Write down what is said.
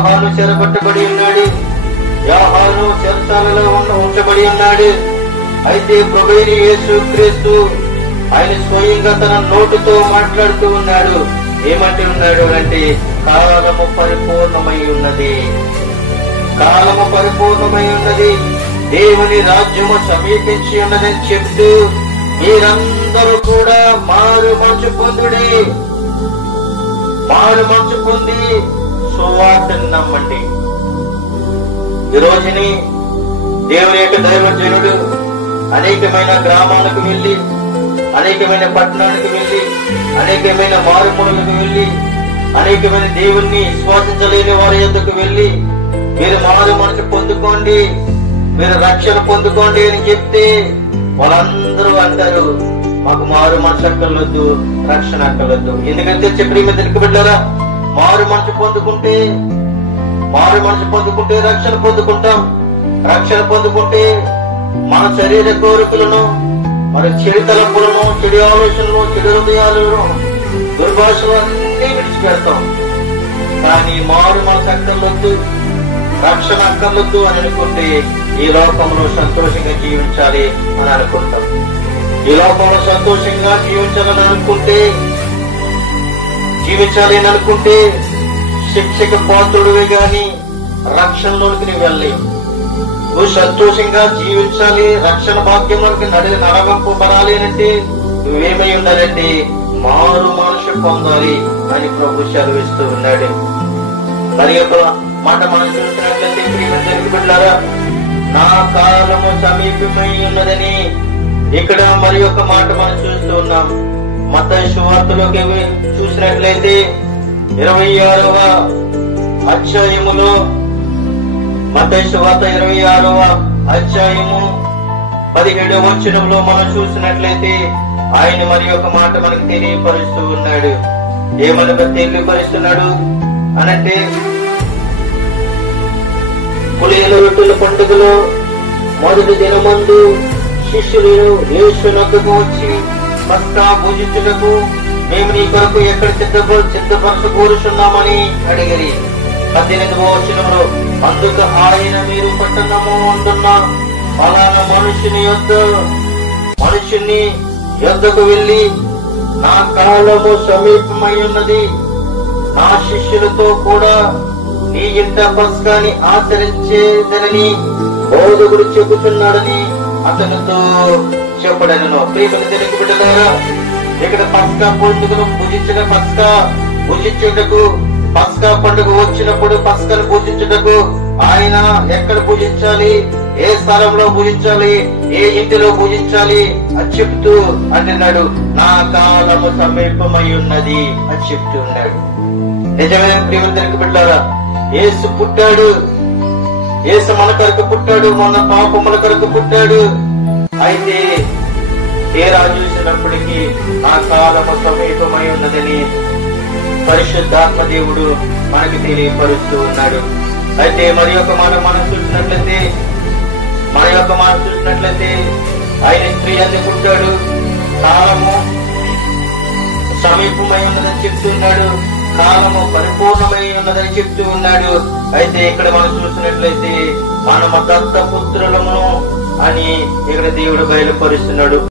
యోహాను చెరపట్టబడి ఉన్నాడు. యోహాను చెరసాలలో ఉంచబడి ఉన్నాడు. అయితే ప్రభువైన యేసుక్రీస్తు ఆయన స్వయంగా తన నోటితో మాట్లాడుతూ ఉన్నాడు. ఏమంటూ ఉన్నాడు అంటే, కాలము పరిపూర్ణమై ఉన్నది, కాలము పరిపూర్ణమై ఉన్నది, దేవుని రాజ్యము సమీపించి ఉన్నదని చెప్తూ మీరందరూ కూడా మారు మనసు పొందుడి, మారు మనసు పొంది సువార్తను నమ్మండి. ఈ రోజుని దేవుని యొక్క దైవజనుడు అనేకమైన గ్రామాలకు వెళ్లి, అనేకమైన పట్టణానికి వెళ్లి, అనేకమైన మారుమూలకు వెళ్లి, అనేకమైన దేవుణ్ణి విశ్వాసించలేని వారి యొద్దకు వెళ్లి మీరు మారు మనసు పొందుకోండి, మీరు రక్షణ పొందుకోండి అని చెప్తే వాళ్ళందరూ అంటారు, మాకు మారు మనసు అక్కర్లొద్దు, రక్షణ అక్కర్లొద్దు. ఎందుకంటే చెప్పి బిడ్డారా, మారు మనసు పొందుకుంటే రక్షణ పొందుకుంటాం. రక్షణ పొందుకుంటే మన శరీర కోరికలను, మన చెడు తలంపులను, చెడు ఆలోచనలు, చెడు హృదయాలను, దుర్భాషలు అన్ని విడిచిపెడతాం. కానీ మారు మనసు అక్కర్లొద్దు, రక్షణ అక్కర్లొద్దు అని అనుకుంటే ఈ లోకంలో సంతోషంగా జీవించాలి అని అనుకుంటాం. ఈ లోకంలో సంతోషంగా జీవించాలని అనుకుంటే శిక్షకు పాత్రుడివి గాని రక్షణలోనికి నువ్వు వెళ్ళలేవు. నువ్వు సంతోషంగా జీవించాలి, రక్షణ భాగ్యంలోకి నడవంపబడాలి అంటే నువ్వేమై ఉండాలంటే మారు మనసు పొందాలి అని ప్రభు సెలవిస్తూ ఉన్నాడు. మరి యొక్క మాట మనం చూసినట్లయితే బిడ్డలారా, నా కాలము సమీపమై ఉన్నదని ఇక్కడ మరి ఒక మాట మనం చూస్తూ ఉన్నాం. మత్తయి సువార్తలోకి చూసినట్లయితే 26వ అధ్యాయములో, మత్తయి సువార్త 26వ అధ్యాయము 17వ వచనంలో మనం చూసినట్లయితే ఆయన మరి ఒక మాట మనకు తెలియపరుస్తూ ఉన్నాడు. ఏమనగా తెలియపరుస్తున్నాడు అనంటే, పులియల రొట్టెల పండుగలో మొదటి దినమందు శిష్యులు యేసునొద్దకు వచ్చి, పస్కా పూజించుటకు మేము నీ కొరకు ఎక్కడ సిద్ధపరచకూరుచున్నామని అడిగిరి. 18వ వచనంలో, అందుకు ఆయన, మీరు పట్టణము అందున్న ఫలానా మనుషుని యొద్దకు వెళ్లి, నా కాలము సమీపమై ఉన్నది, నా శిష్యులతో కూడా నీ ఇంట పస్కాని ఆచరించేదనని బోధకుడు చెబుతున్నాడని అతనితో చెప్పడను. ప్రియమైన తెలుగు బిడ్డలారా, ఇక్కడ పస్కా పండుగను పూజించుటకు పస్కా పండుగ వచ్చినప్పుడు పస్కాను పూజించుటకు ఆయన ఎక్కడ పూజించాలి, ఏ స్థలంలో పూజించాలి, ఏ ఇంటిలో పూజించాలి అని చెప్తూ అంటున్నాడు, నా కాలము సమీపమై ఉన్నది అని చెప్తూ ఉన్నాడు. నిజమైన ప్రియమైన తెలుగు బిడ్డలారా, యేసు పుట్టాడు, యేసు మన కొరకు పుట్టాడు, మన పాపముల కొరకు పుట్టాడు. అయితే తీరా చూసినప్పటికీ ఆ కాలము సమీపమై ఉన్నదని పరిశుద్ధాత్మ దేవుడు మనకి తెలియపరుస్తూ ఉన్నాడు. అయితే మరి ఒక మాట మనం చూసినట్లయితే ఆయన స్త్రీ అని పుట్టాడు, కాలము సమీపమై ఉన్నదని చెప్తున్నాడు, కాలము పరిపూర్ణమై ఉన్నదని చెప్తూ ఉన్నాడు. అయితే ఇక్కడ మనం చూసినట్లయితే మనము దత్తపుత్రులము అని ఇక్కడ దేవుడు బయలుపరుస్తున్నాడు.